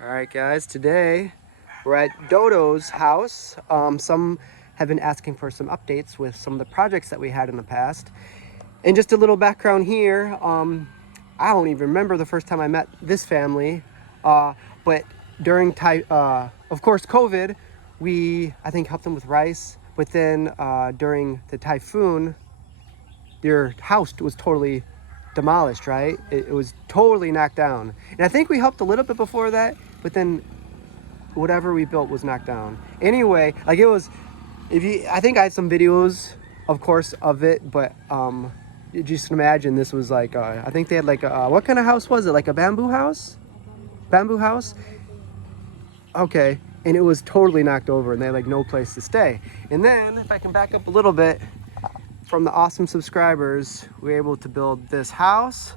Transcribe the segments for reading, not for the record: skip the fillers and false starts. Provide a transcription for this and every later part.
All right, guys, today we're at Dodo's house. Some have been asking for some updates with some of the projects that we had in the past. And just a little background here, I don't even remember the first time I met this family, but during, of course, COVID, I think, helped them with rice, but then during the typhoon, their house was totally demolished, right? It was totally knocked down. And I think we helped a little bit before that, but then whatever we built was knocked down. Anyway, like it was, I think I had some videos, of course, of it, but you just imagine this was like, I think they had like, what kind of house was it? Like a bamboo house? Bamboo house? Okay. And it was totally knocked over and they had like no place to stay. And then if I can back up a little bit, from the awesome subscribers, we were able to build this house,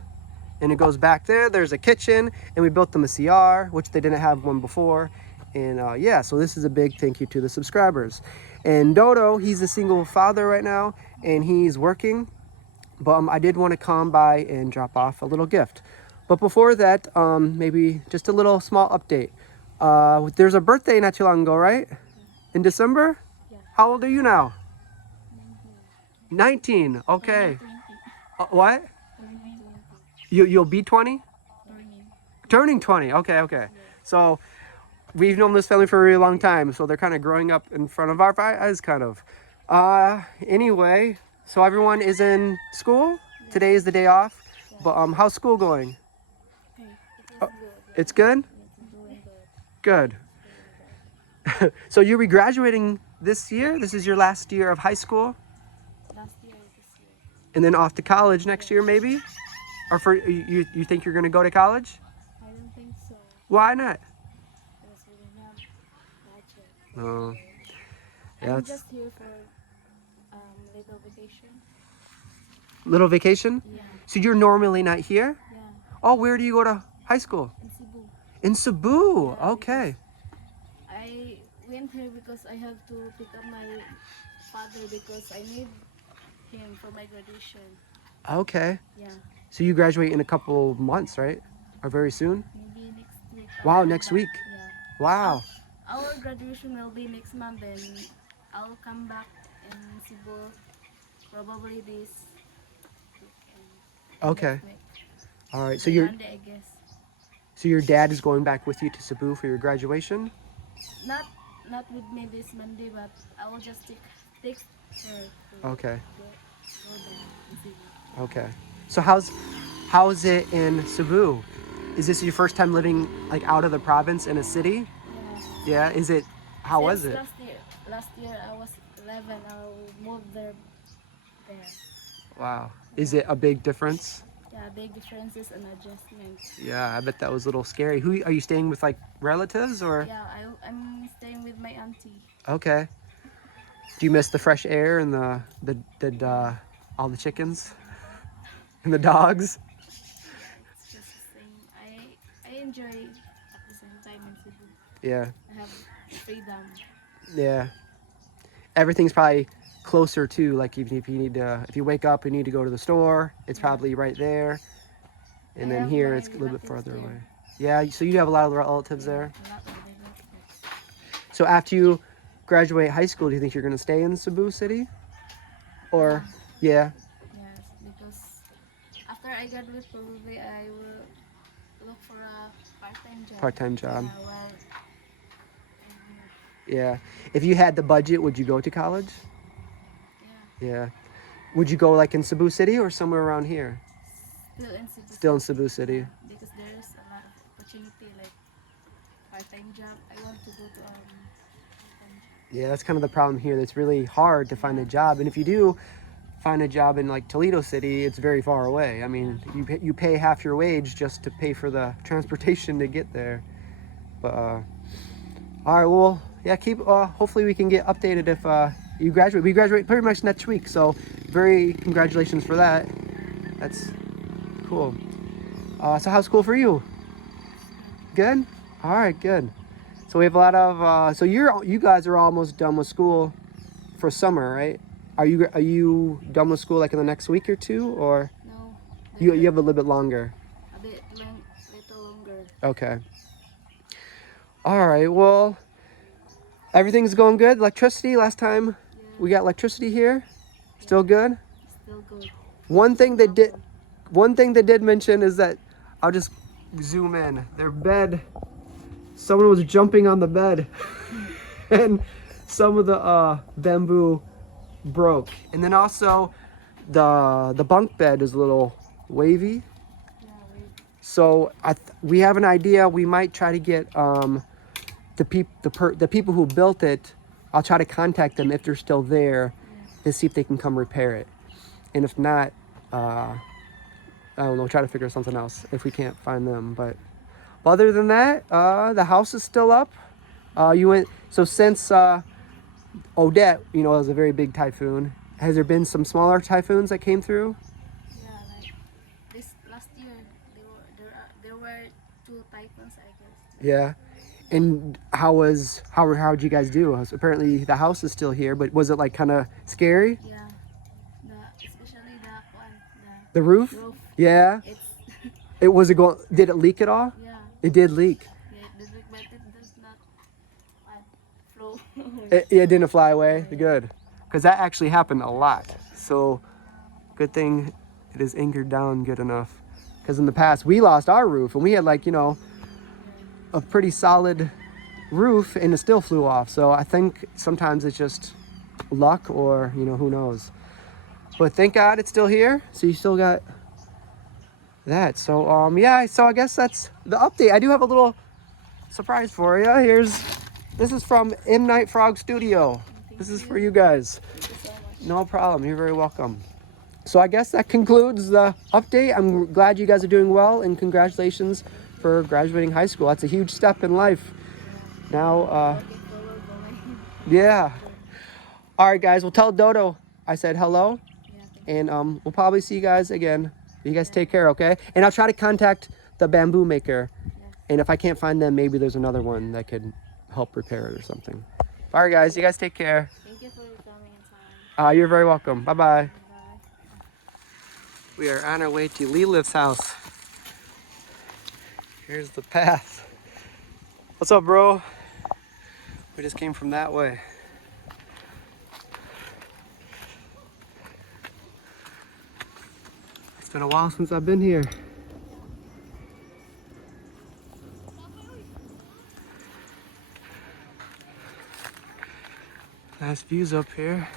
and it goes back there. There's a kitchen, and we built them a CR, which they didn't have one before. And yeah, so this is a big thank you to the subscribers. And Dodo, he's a single father right now, and he's working, but I did want to come by and drop off a little gift. But before that, maybe just a little small update. There's a birthday not too long ago, right? In December? Yeah. How old are you now? 19. Okay. What? You'll be 20? Turning 20. Okay. So we've known this family for a really long time, so they're kind of growing up in front of our eyes, kind of. Anyway, so everyone is in school. Today is the day off. But how's school going? It's good? Good. So you'll be graduating this year? This is your last year of high school? And then off to college next year, maybe? Or for you think you're gonna go to college? I don't think so. Why not? Because we don't have budget. Oh, yeah, I'm it's just here for little vacation. little vacation. Yeah. So you're normally not here? Yeah. Oh, where do you go to high school? In Cebu. In Cebu. Yeah, Okay. I went here because I have to pick up my father because I need him for my graduation. Okay. Yeah. So you graduate in a couple months, right? Or very soon? Maybe next week. Wow, next week. Yeah. Wow. Our graduation will be next month, and I'll come back in Cebu probably this weekend. Okay. Next week. All right. So Monday, I guess. so your dad is going back with you to Cebu for your graduation? Not with me this Monday, but I will just take her to Okay. go there in Cebu. Okay. So how's it in Cebu? Is this your first time living like out of the province in a city? Yeah. Yeah. Is it? How was Since it? Last year I was 11. I moved there. Wow. Is it a big difference? Yeah, big differences and adjustments. Yeah, I bet that was a little scary. Who are you staying with, like relatives or? Yeah, I'm staying with my auntie. Okay. Do you miss the fresh air and all the chickens and the dogs? It's just the same. I enjoy at the same time in Cebu. Yeah. I have freedom. Yeah. Everything's probably closer too. Like if you need to, if you wake up and need to go to the store, it's probably right there. And I then have here my it's a little bit relatives further there. away. Yeah. So you have a lot of relatives there. A lot of relatives. So after you graduate high school, do you think you're gonna stay in Cebu City? Or yeah. Yes, because after I graduate, probably I will look for a part-time job. Part-time job. Well, Yeah. If you had the budget, would you go to college? yeah, Yeah. Would you go like in Cebu City or somewhere around here? still in Cebu. Still in Cebu City. Because there's a lot of opportunity, like part-time job. I want to go to part-time job. Yeah, that's kind of the problem here. It's really hard to find a job, and if you do find a job in like Toledo City, it's very far away. I mean, you pay half your wage just to pay for the transportation to get there. But all right, well, yeah, keep. Hopefully, we can get updated if you graduate. We graduate pretty much next week, so very congratulations for that. That's cool. So how's school for you? Good. All right, good. So we have a lot of. So you guys are almost done with school for summer, right? Are you done with school like in the next week or two, or No, you have a little bit longer? a little longer. Okay. All right. Well, everything's going good. Electricity. Last time we got electricity here. Still good. Still good. One thing they did mention is that I'll just zoom in. Their bed. Someone was jumping on the bed, and some of the bamboo broke. And then also, the bunk bed is a little wavy. Yeah, So we have an idea. We might try to get the people who built it. I'll try to contact them if they're still there, to see if they can come repair it. And if not, I don't know. Try to figure something else if we can't find them. But other than that, the house is still up. Since Odette, it was a very big typhoon. Has there been some smaller typhoons that came through? yeah. Like this last year, there were 2 typhoons, I guess. Yeah. And how'd you guys do? Apparently the house is still here, but was it like kind of scary? Yeah. Especially the one, The roof? roof. Yeah. It's Did it leak at all? yeah. It did leak. Yeah, the brick, but it does not flow. It didn't fly away. Good. Because that actually happened a lot. So good thing it is anchored down good enough. Because in the past we lost our roof and we had a pretty solid roof and it still flew off. So I think sometimes it's just luck or, who knows. But thank God it's still here. So you still got that. So so I guess that's the update. I do have a little surprise for you. This is from M. Night Frog Studio. This is for you guys. Thank you so much. No problem. You're very welcome. So I guess that concludes the update. I'm glad you guys are doing well and congratulations for graduating high school. That's a huge step in life. Now, Looking forward going. yeah. All right, guys. We'll tell Dodo I said hello, Yeah, thank and we'll probably see you guys again. You guys take care, okay? And I'll try to contact the bamboo maker. And if I can't find them, maybe there's another one that could help repair it or something. All right, guys. You guys take care. Thank you for coming in time. You're very welcome. Bye-bye. Bye. We are on our way to Leelith's house. Here's the path. What's up, bro? We just came from that way. It's been a while since I've been here. Nice views up here.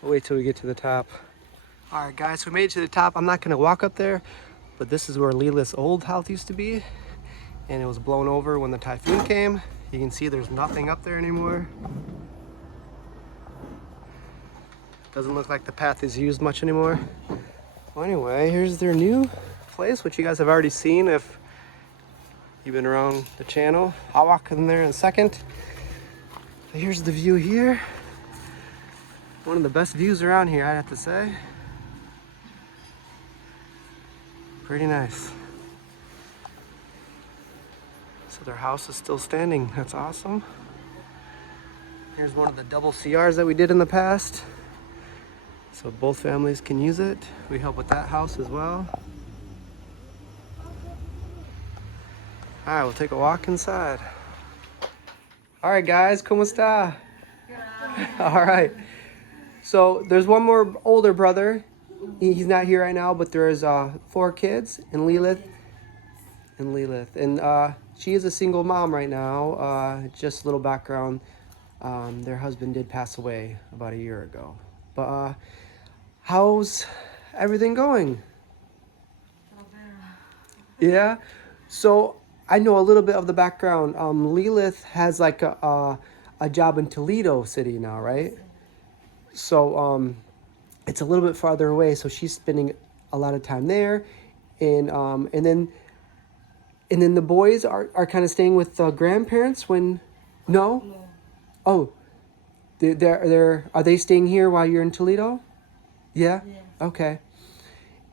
We'll wait till we get to the top. All right, guys, we made it to the top. I'm not gonna walk up there, but this is where Leelith's old house used to be, and it was blown over when the typhoon came. You can see there's nothing up there anymore. Doesn't look like the path is used much anymore. Well, anyway, here's their new place, which you guys have already seen if you've been around the channel. I'll walk in there in a second. Here's the view here. One of the best views around here, I'd have to say. Pretty nice. So their house is still standing. That's awesome. Here's one of the double CRs that we did in the past. So both families can use it. We help with that house as well. All right, we'll take a walk inside. All right, guys, ¿cómo está? All right. So there's one more older brother. He's not here right now, but there's 4 kids, and Leelith. And she is a single mom right now. Just a little background. Their husband did pass away about a year ago. But how's everything going? Yeah. So I know a little bit of the background. Leelith has like a job in Toledo City now, right? So it's a little bit farther away. So she's spending a lot of time there, and then the boys are kind of staying with grandparents when. No. Oh, are they staying here while you're in Toledo? Yeah. Okay.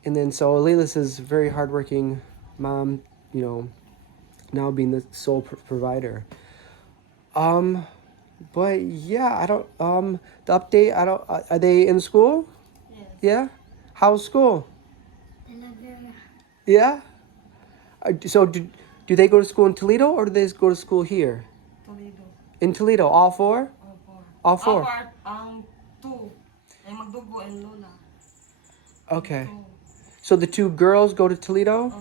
And then so Leelith is a very hardworking mom. Now being the sole provider. But yeah, I don't. The update. I don't. Are they in school? Yes. Yeah. How's school? Yeah. So do Do they go to school in Toledo or do they go to school here? Toledo. In Toledo, all four? All four. Ang two. Ay magdugo and lola. Okay. So the two girls go to Toledo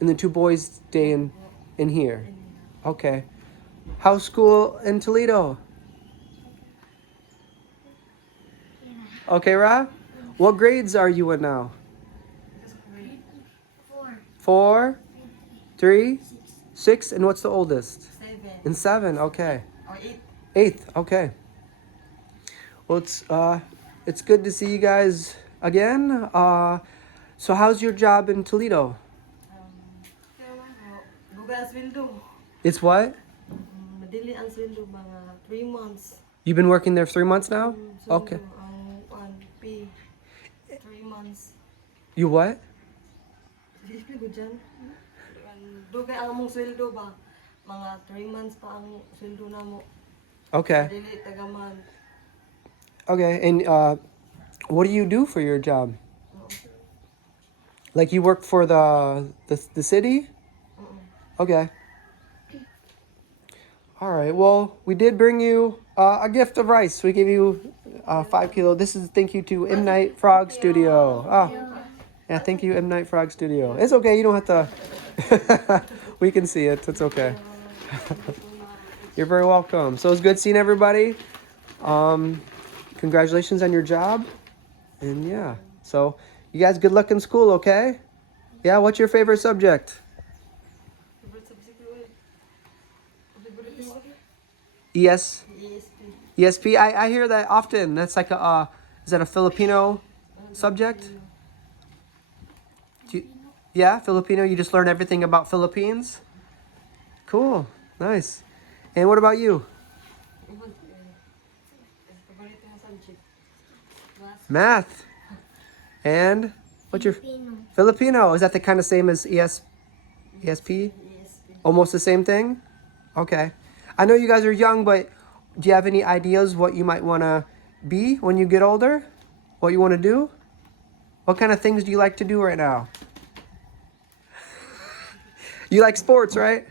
and the two boys stay in here. Okay. How's school in Toledo? Okay, Ra? What grades are you in now? 4, 3, 6, and what's the oldest? 7. And 7, okay. Or 8. 8th, okay. Well, it's good to see you guys again. So how's your job in Toledo? Buga ang sweldo. It's what? Madili ang sweldo mga 3 months. You've been working there 3 months now? Okay. Ang pay 3 months. You what? Display ko dyan. Dugay ang among sweldo ba? Mga 3 months pa ang sweldo na mo. Okay. Dili tagaman. Okay, and what do you do for your job? Like you work for the city? Okay. All right. Well, we did bring you a gift of rice. We gave you 5 kilo. This is thank you to M Night Frog Studio. Oh, yeah. Thank you, M Night Frog Studio. It's okay. You don't have to. We can see it. It's okay. You're very welcome. So it's good seeing everybody. Congratulations on your job. And yeah. So you guys, good luck in school. Okay. Yeah. What's your favorite subject? ES, ESP. I hear that often. That's like a, is that a Filipino subject? Yeah, Filipino. You just learn everything about Philippines? Cool. Nice. And what about you? Math. And what's your Filipino? Is that the kind of same as ESP? Almost the same thing? Okay. I know you guys are young, but do you have any ideas what you might want to be when you get older? What you want to do? What kind of things do you like to do right now? You like sports, right?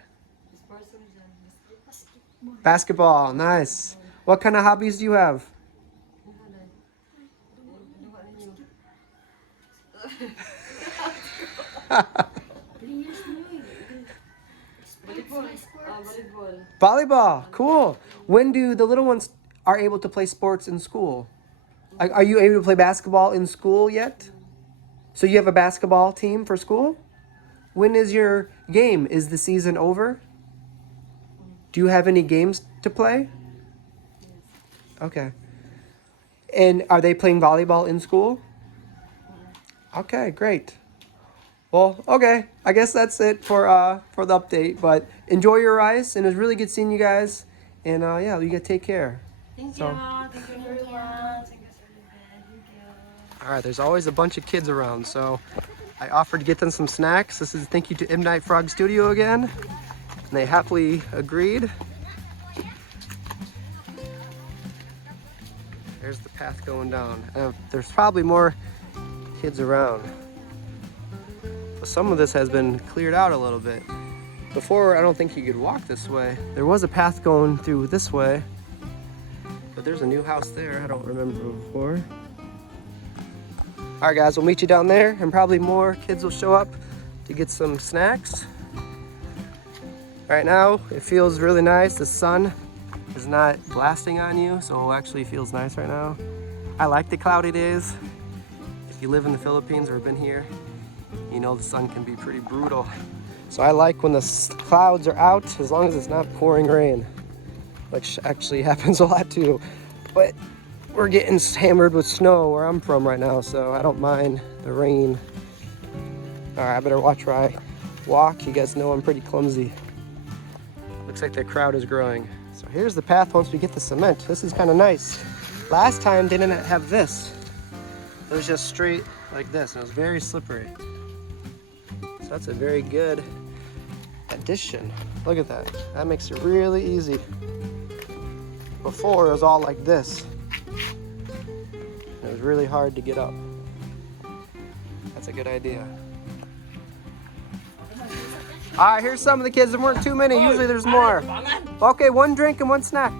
Basketball, nice. What kind of hobbies do you have? Volleyball, cool. When do the little ones are able to play sports in school? Are you able to play basketball in school yet? So you have a basketball team for school? When is your game? Is the season over? Do you have any games to play? Okay. And are they playing volleyball in school? Okay, great. Well, okay. I guess that's it for the update. But enjoy your rice, and it was really good seeing you guys. And yeah, you gotta take care. Thank So- you. Thank you very much. Thank you so much. Thank you. All right, there's always a bunch of kids around, so I offered to get them some snacks. This is thank you to M Night Frog Studio again, and they happily agreed. There's the path going down. There's probably more kids around. But some of this has been cleared out a little bit. Before, I don't think you could walk this way. There was a path going through this way, but there's a new house there. I don't remember before. All right, guys, we'll meet you down there, and probably more kids will show up to get some snacks. Right now, it feels really nice. The sun is not blasting on you, so it actually feels nice right now. I like the cloudy days. If you live in the Philippines or been here, you know the sun can be pretty brutal. So I like when the clouds are out, as long as it's not pouring rain, which actually happens a lot too. But we're getting hammered with snow where I'm from right now, so I don't mind the rain. All right, I better watch where I walk. You guys know I'm pretty clumsy. Looks like the crowd is growing. So here's the path once we get the cement. This is kind of nice. Last time they didn't have this. It was just straight like this, and it was very slippery. So that's a very good addition. Look at that. That makes it really easy. Before, it was all like this. It was really hard to get up. That's a good idea. All right, here's some of the kids. There weren't too many. Usually there's more. Okay, one drink and one snack.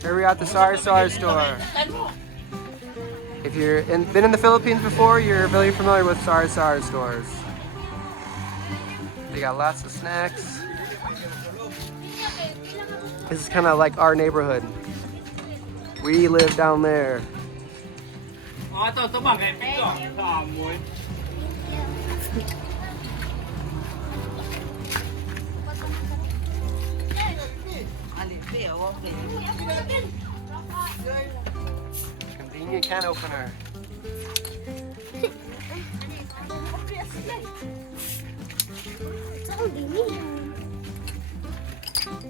Here we are at the Sari Sari store. If you've been in the Philippines before, you're really familiar with Sari Sari stores. They got lots of snacks. This is kind of like our neighborhood. We live down there. Convenient can opener.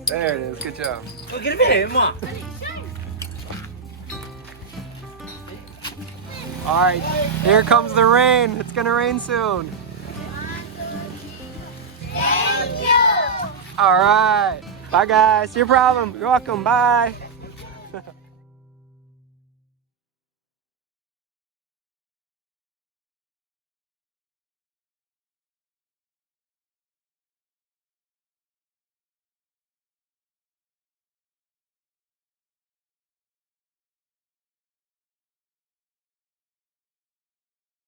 There it is. Good job. All right, here comes the rain. It's gonna rain soon. Thank you. All right. Bye, guys. Your problem. You're welcome. Bye.